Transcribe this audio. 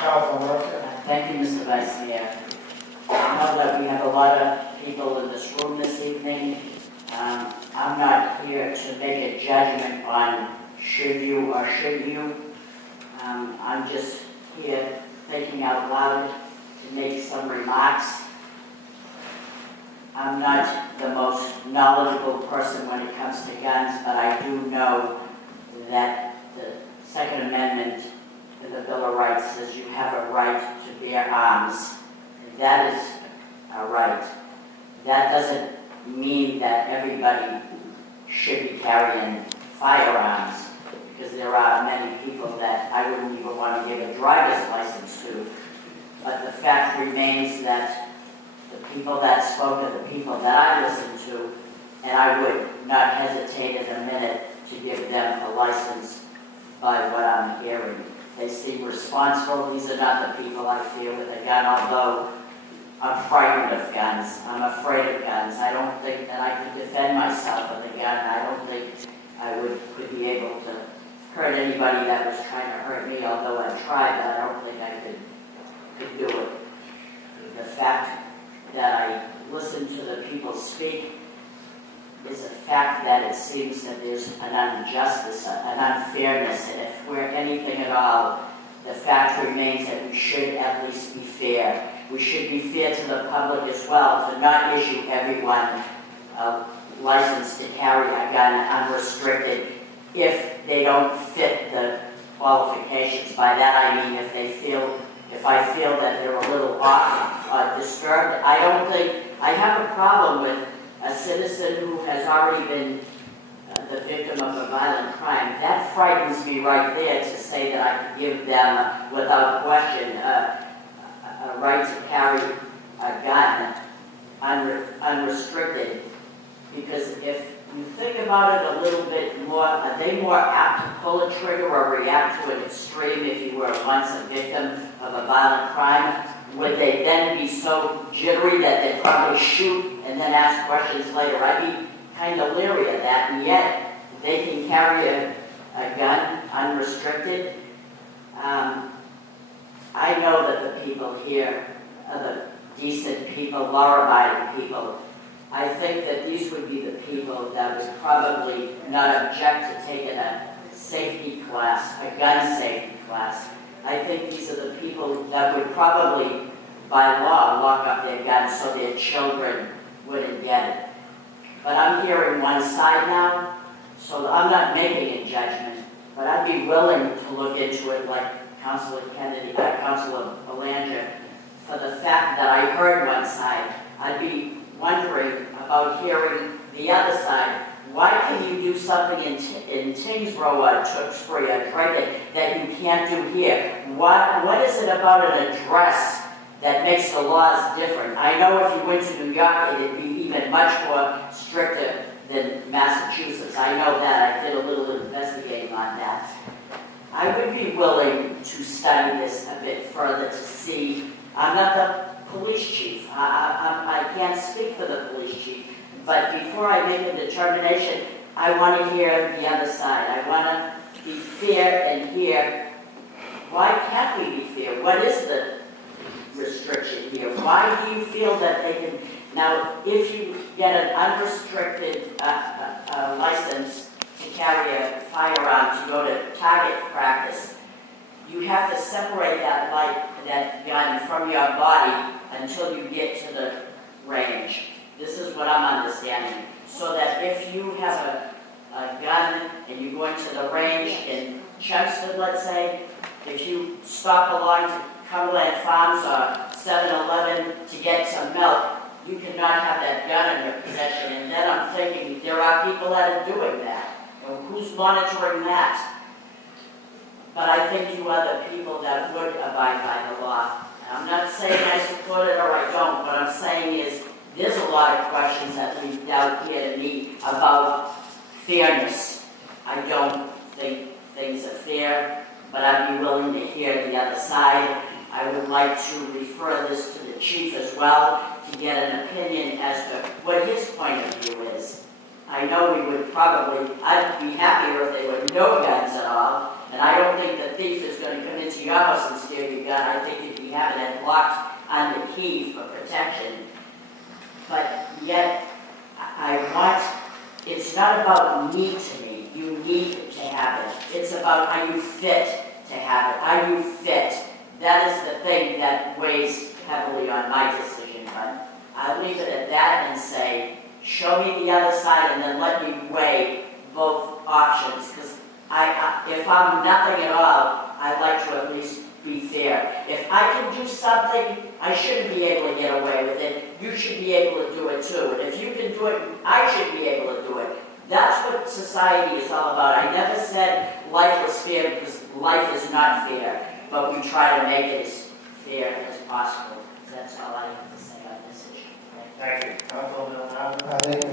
Councilor Murphy. Thank you, Mr. Vice Mayor. I know that we have a lot of people in this room this evening. I'm not here to make a judgment on should you or shouldn't you. I'm just here thinking out loud to make some remarks. I'm not the most knowledgeable person when it comes to guns, but I do know that the Second Amendment in the Bill of Rights says you have a right to bear arms. That is a right. That doesn't mean that everybody should be carrying firearms, because there are many people that I wouldn't even want to give a driver's license to. But the fact remains that the people that spoke are the people that I listened to, and I would not hesitate in a minute to give them a license by what I'm hearing. They seem responsible. These are not the people I feel with a gun, although I'm frightened of guns. I'm afraid of guns. I don't think that I could defend myself with a gun. I don't think I could be able to hurt anybody that was trying to hurt me, although I tried, but I don't think I could do it. The fact that I listen to the people speak is a fact that it seems that there's an injustice, an unfairness, and if we're anything at all, the fact remains that we should at least be fair. We should be fair to the public as well, to not issue everyone a license to carry a gun unrestricted if they don't fit the qualifications. By that I mean if I feel that they're a little off or disturbed. I don't think I have a problem with a citizen who has already been the victim of a violent crime. That frightens me right there, to say that I could give them, without question, a right to carry a gun unrestricted. Because if you think about it a little bit more, are they more apt to pull a trigger or react to an extreme if you were once a victim of a violent crime? Would they then be so jittery that they'd probably shoot and then ask questions later? I'd be kind of leery of that, and yet they can carry a gun unrestricted. I know that the people here are the decent people, law-abiding people. I think that these would be the people that would probably not object to taking a safety class, a gun safety class. I think these are the people that would probably, by law, lock up their guns so their children wouldn't get it. But I'm hearing one side now, so I'm not making a judgment, but I'd be willing to look into it like Councilor Belanger, for the fact that I heard one side. I'd be wondering about hearing the other side. Why can you do something in Tingsboro or Tewksbury or Drayton that you can't do here? What is it about an address that makes the laws different? I know if you went to New York, it'd be even much more stricter than Massachusetts. I know that. I did a little investigating on that. I would be willing to study this a bit further to see. I'm not the police chief. I can't speak for the police chief. But before I make a determination, I want to hear the other side. I want to be fair and hear, why can't we be fair? What is the restriction here? Why do you feel that they can? Now, if you get an unrestricted license to carry a firearm to go to target practice, you have to separate that gun from your body until you get to the range. This is what I'm understanding. So that if you have a gun and you're going to the range in Chepstow, let's say, if you stop along to Cumberland Farms or 7-Eleven to get some milk, you cannot have that gun in your possession. And then I'm thinking, there are people that are doing that. And who's monitoring that? But I think you are the people that would abide by the law. I'm not saying I support it or I don't. What I'm saying is there's a lot of questions that leave out here to me about fairness. I don't think things are fair, but I'd be willing to hear the other side. I would like to refer this to the chief as well to get an opinion as to what his point of view is. I know we would probably, I'd be happier if there were no guns at all, and I don't think the thief is going to come in into your house and steal your gun, I think you'd be having it locked on the key for protection. But yet, it's not about need to me. You need to have it. It's about are you fit to have it? Are you fit? That is the thing that weighs heavily on my decision. But I'll leave it at that and say, show me the other side and then let me weigh both options. Because if I'm nothing at all, I'd like to at least be fair. If I can do something, I shouldn't be able to get away with it. You should be able to do it too. And if you can do it, I should be able to do it. That's what society is all about. I never said life was fair because life is not fair, but we try to make it as fair as possible. That's all I have to say on this issue. Thank you. Councilman Allen? I think